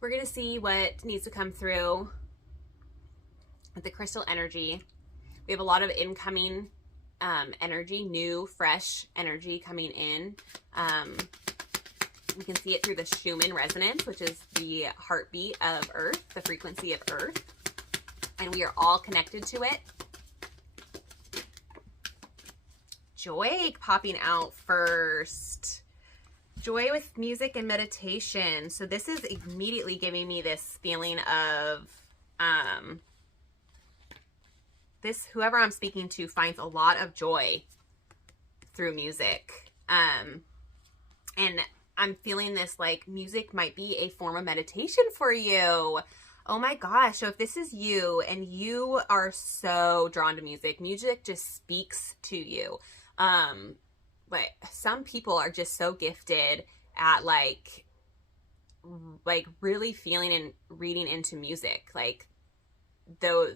We're going to see what needs to come through with the crystal energy. We have a lot of incoming energy, new, fresh energy coming in. We can see it through the Schumann resonance, which is the heartbeat of Earth, the frequency of Earth. And we are all connected to it. Joy popping out first. Joy with music and meditation. So this is immediately giving me this feeling of whoever I'm speaking to finds a lot of joy through music. And I'm feeling this like music might be a form of meditation for you. Oh my gosh. So if this is you and you are so drawn to music, music just speaks to you. But some people are just so gifted at like really feeling and reading into music. Like the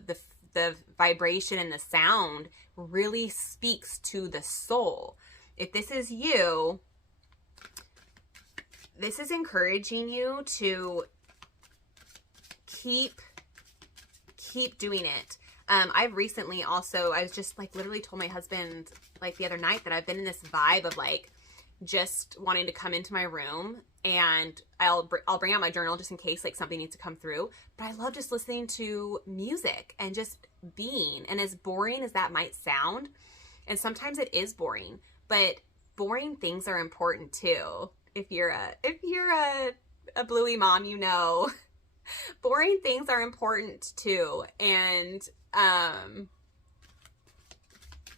vibration and the sound really speaks to the soul. If this is you, this is encouraging you to keep doing it. I've recently also, I was just like literally told my husband like the other night that I've been in this vibe of like just wanting to come into my room, and I'll bring out my journal just in case like something needs to come through. But I love just listening to music and just being. And as boring as that might sound, and sometimes it is boring, but boring things are important too. If you're a bluey mom, you know, boring things are important too. And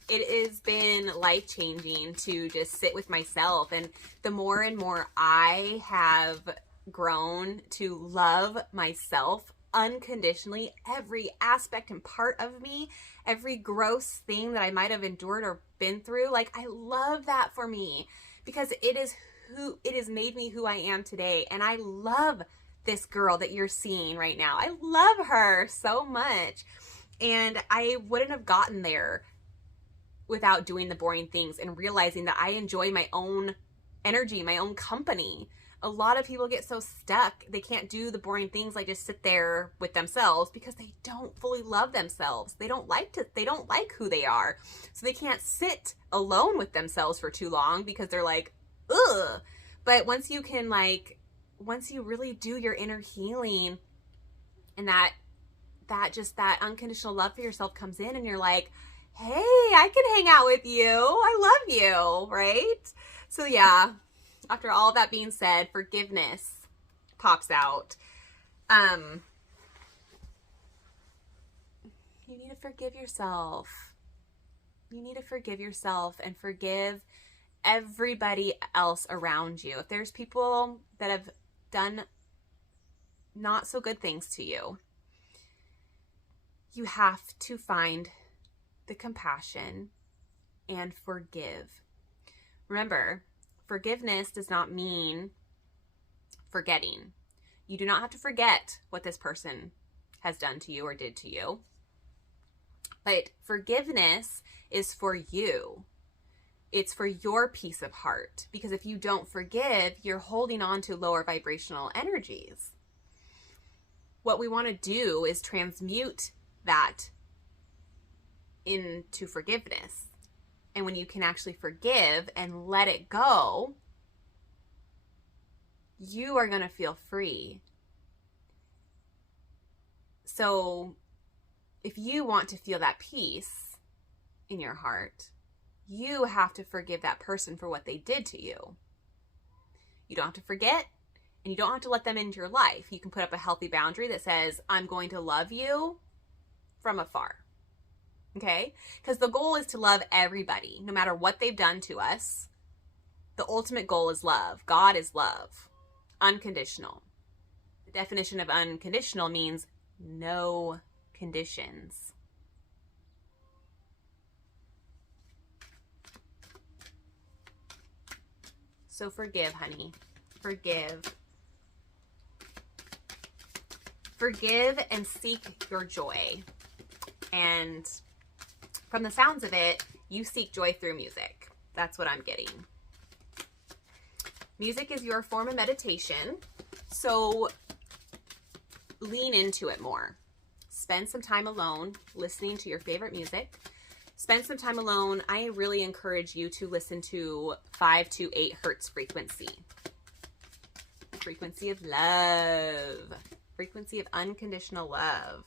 it has been life-changing to just sit with myself. And the more and more I have grown to love myself unconditionally, every aspect and part of me, every gross thing that I might have endured or been through, like I love that for me because it has made me who I am today. And I love this girl that you're seeing right now. I love her so much. And I wouldn't have gotten there without doing the boring things and realizing that I enjoy my own energy, my own company. A lot of people get so stuck. They can't do the boring things, like just sit there with themselves because they don't fully love themselves. They don't like who they are. So they can't sit alone with themselves for too long because they're like, ugh. But once you really do your inner healing and that unconditional love for yourself comes in and you're like, hey, I can hang out with you. I love you, right? So yeah, after all that being said, forgiveness pops out. You need to forgive yourself. You need to forgive yourself and forgive everybody else around you. If there's people that have done not so good things to you, you have to find the compassion and forgive. Remember, forgiveness does not mean forgetting. You do not have to forget what this person has done to you or did to you. But forgiveness is for you. It's for your peace of heart. Because if you don't forgive, you're holding on to lower vibrational energies. What we want to do is transmute that into forgiveness. And when you can actually forgive and let it go, you are going to feel free. So if you want to feel that peace in your heart, you have to forgive that person for what they did to you. You don't have to forget, and you don't have to let them into your life. You can put up a healthy boundary that says, I'm going to love you from afar. Okay? Because the goal is to love everybody, no matter what they've done to us. The ultimate goal is love. God is love. Unconditional. The definition of unconditional means no conditions. So forgive, honey. Forgive. Forgive and seek your joy. And from the sounds of it, you seek joy through music. That's what I'm getting. Music is your form of meditation. So lean into it more. Spend some time alone listening to your favorite music. Spend some time alone. I really encourage you to listen to 5 to 8 hertz frequency. Frequency of love. Frequency of unconditional love.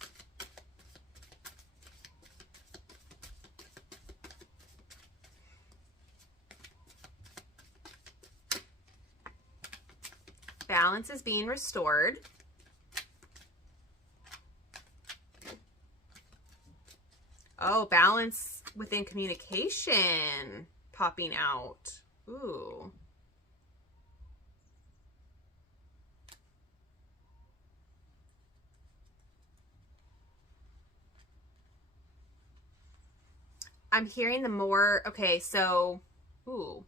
Balance is being restored. Oh, balance within communication popping out. Ooh. I'm hearing the more, okay, so, ooh.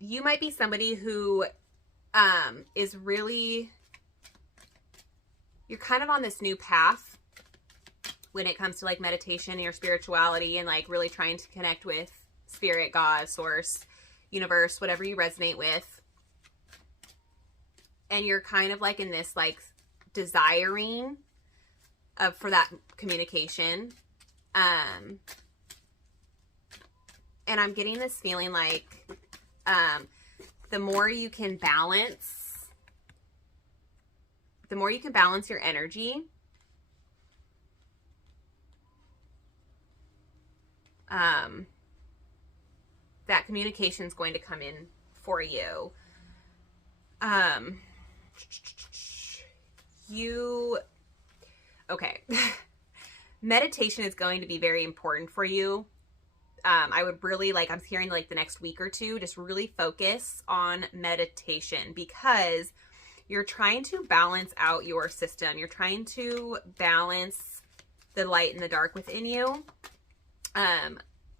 You might be somebody who is really, you're kind of on this new path when it comes to like meditation and your spirituality and like really trying to connect with spirit, God, source, universe, whatever you resonate with. And you're kind of like in this like desiring for that communication. And I'm getting this feeling like the more you can balance your energy, that communication is going to come in for you. Okay. Meditation is going to be very important for you. I would really like, I'm hearing like the next week or two, just really focus on meditation because you're trying to balance out your system. You're trying to balance the light and the dark within you.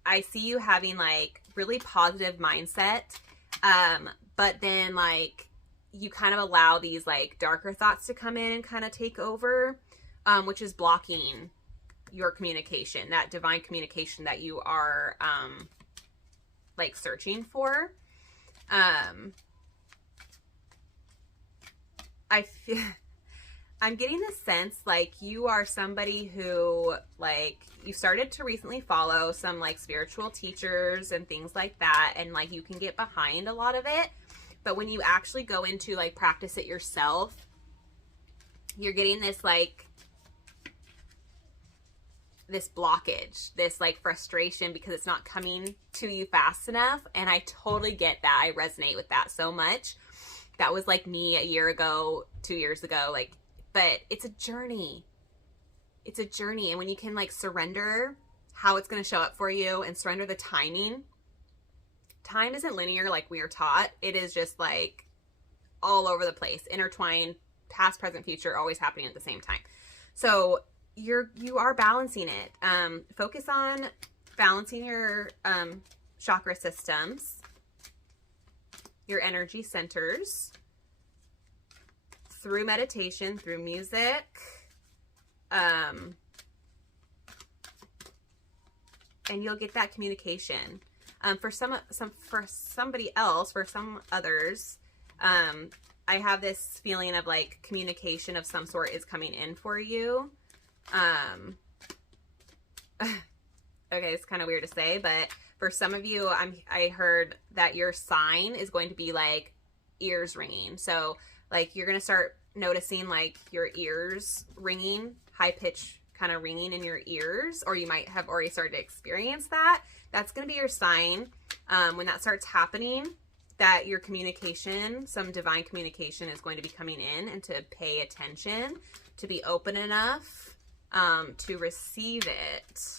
I see you having like really positive mindset. But then like you kind of allow these like darker thoughts to come in and kind of take over, which is blocking your communication, that divine communication that you are like searching for. I'm getting this sense like you are somebody who like you started to recently follow some like spiritual teachers and things like that, and like you can get behind a lot of it, but when you actually go into like practice it yourself, you're getting this like this blockage, this like frustration because it's not coming to you fast enough. And I totally get that. I resonate with that so much. That was like me a year ago, 2 years ago, like, but it's a journey. It's a journey. And when you can like surrender how it's going to show up for you and surrender the timing, time isn't linear like we are taught. It is just like all over the place, intertwined, past, present, future, always happening at the same time. So you are balancing it. Focus on balancing your chakra systems, your energy centers, through meditation, through music, and you'll get that communication. For somebody else, for some others, I have this feeling of like communication of some sort is coming in for you. Okay, it's kind of weird to say, but for some of you, I heard that your sign is going to be like ears ringing. So like you're going to start noticing like your ears ringing, high pitch kind of ringing in your ears, or you might have already started to experience that. That's going to be your sign. When that starts happening, that your communication, some divine communication is going to be coming in, and to pay attention, to be open enough to receive it.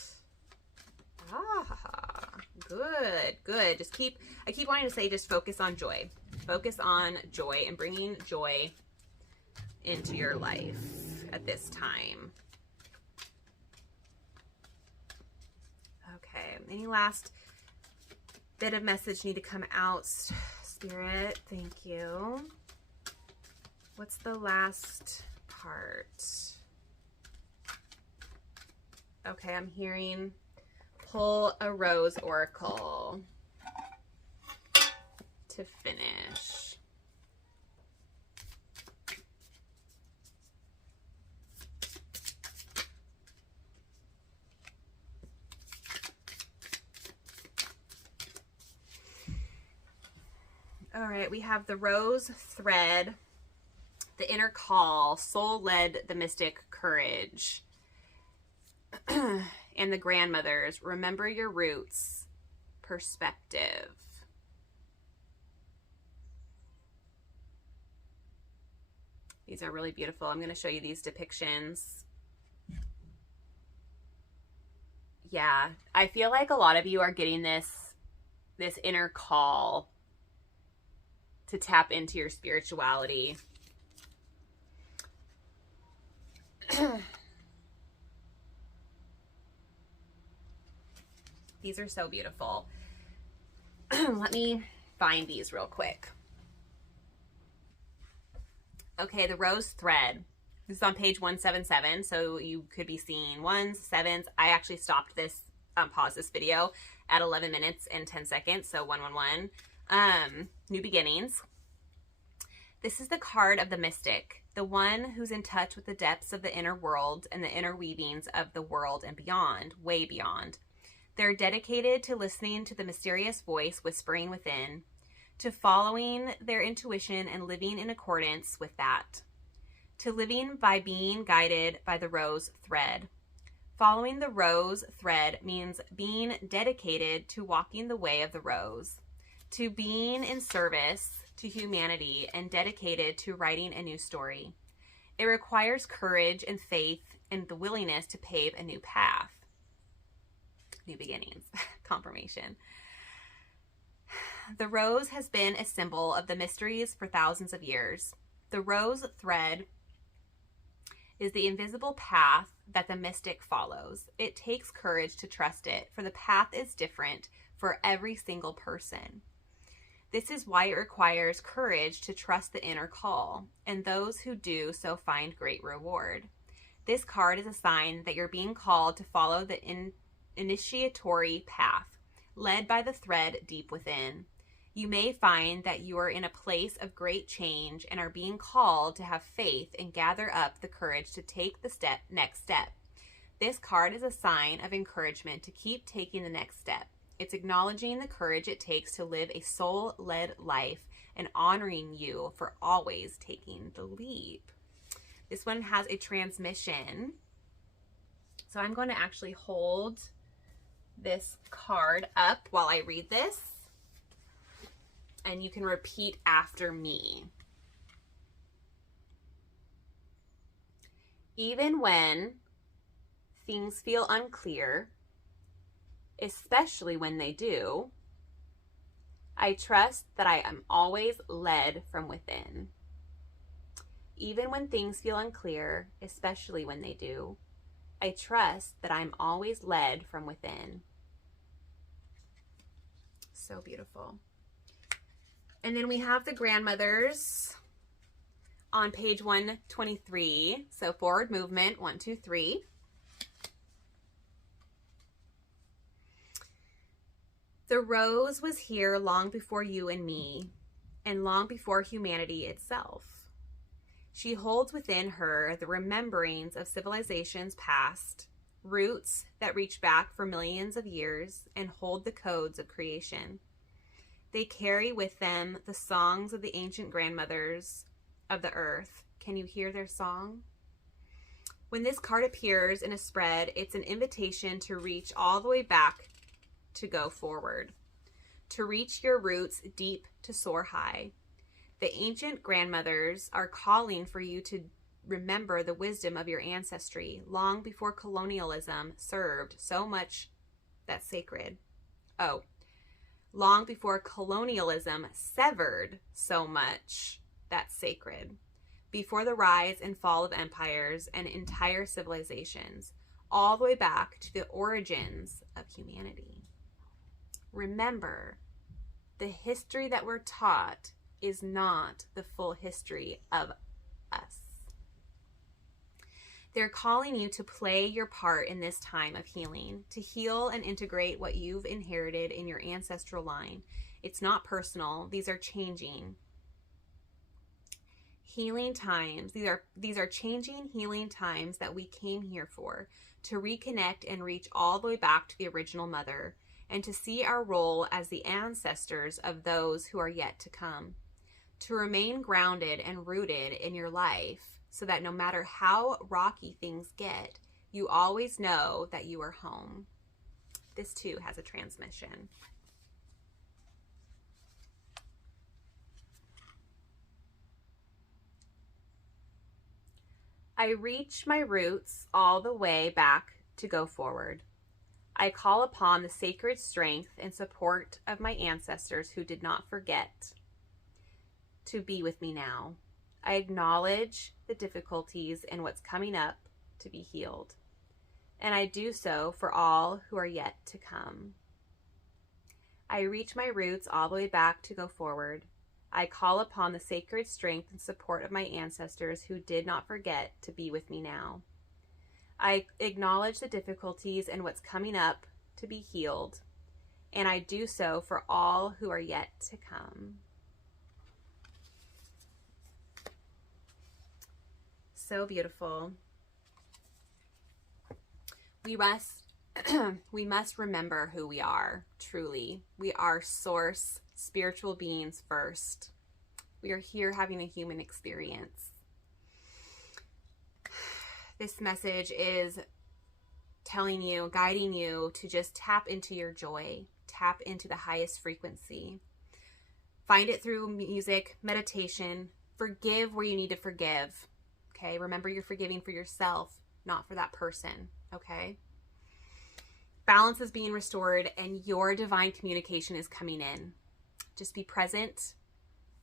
Good. I keep wanting to say, just focus on joy. Focus on joy and bringing joy into your life at this time. Okay, any last bit of message need to come out, Spirit? Thank you. What's the last part? Okay, I'm hearing pull a rose oracle to finish. All right, we have the rose thread, the inner call, soul led, the mystic courage, and the grandmothers, remember your roots, perspective. These are really beautiful. I'm going to show you these depictions. Yeah, I feel like a lot of you are getting this inner call to tap into your spirituality. These are so beautiful. Let me find these real quick. Okay, the rose thread. This is on page 177, so you could be seeing ones, sevens. I actually stopped this, paused this video at 11 minutes and 10 seconds, so 111. New beginnings. This is the card of the mystic, the one who's in touch with the depths of the inner world and the inner weavings of the world and beyond, way beyond. They're dedicated to listening to the mysterious voice whispering within, to following their intuition and living in accordance with that, to living by being guided by the rose thread. Following the rose thread means being dedicated to walking the way of the rose, to being in service to humanity and dedicated to writing a new story. It requires courage and faith and the willingness to pave a new path. New beginnings, confirmation. The rose has been a symbol of the mysteries for thousands of years. The rose thread is the invisible path that the mystic follows. It takes courage to trust it, for the path is different for every single person. This is why it requires courage to trust the inner call, and those who do so find great reward. This card is a sign that you're being called to follow the initiatory path, led by the thread deep within. You may find that you are in a place of great change and are being called to have faith and gather up the courage to take the next step. This card is a sign of encouragement to keep taking the next step. It's acknowledging the courage it takes to live a soul-led life and honoring you for always taking the leap. This one has a transmission. So I'm going to actually hold this card up while I read this, and you can repeat after me. Even when things feel unclear, especially when they do, I trust that I am always led from within. Even when things feel unclear, especially when they do, I trust that I'm always led from within. So beautiful. And then we have the grandmothers on page 123. So forward movement, 1, 2, 3. The rose was here long before you and me, and long before humanity itself. She holds within her the rememberings of civilizations past, roots that reach back for millions of years and hold the codes of creation. They carry with them the songs of the ancient grandmothers of the earth. Can you hear their song? When this card appears in a spread, it's an invitation to reach all the way back, to go forward, to reach your roots deep, to soar high. The ancient grandmothers are calling for you to remember the wisdom of your ancestry long before colonialism served so much that's sacred. Oh, long before colonialism severed so much that's sacred. Before the rise and fall of empires and entire civilizations, all the way back to the origins of humanity. Remember, the history that we're taught is not the full history of us. They're calling you to play your part in this time of healing, to heal and integrate what you've inherited in your ancestral line. It's not personal. These are changing healing times. These are changing healing times that we came here for, to reconnect and reach all the way back to the original mother and to see our role as the ancestors of those who are yet to come. To remain grounded and rooted in your life so that no matter how rocky things get, you always know that you are home. This too has a transmission. I reach my roots all the way back to go forward. I call upon the sacred strength and support of my ancestors who did not forget to be with me now. I acknowledge the difficulties and what's coming up to be healed. And I do so for all who are yet to come. I reach my roots all the way back to go forward. I call upon the sacred strength and support of my ancestors who did not forget to be with me now. I acknowledge the difficulties and what's coming up to be healed, and I do so for all who are yet to come. So beautiful. We must remember who we are, truly. We are source, spiritual beings first. We are here having a human experience. This message is telling you, guiding you to just tap into your joy, tap into the highest frequency. Find it through music, meditation, forgive where you need to forgive. Okay, remember you're forgiving for yourself, not for that person. Okay, balance is being restored and your divine communication is coming in. Just be present.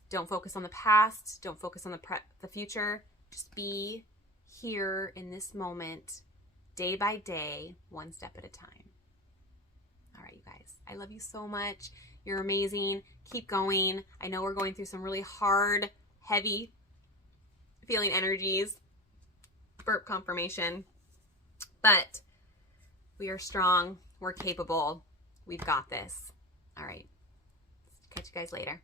Don't focus on the past. Don't focus on the future. Just be here in this moment, day by day, one step at a time. All right, you guys, I love you so much. You're amazing. Keep going. I know we're going through some really hard, heavy feeling energies. Burp confirmation. But we are strong. We're capable. We've got this. All right. Catch you guys later.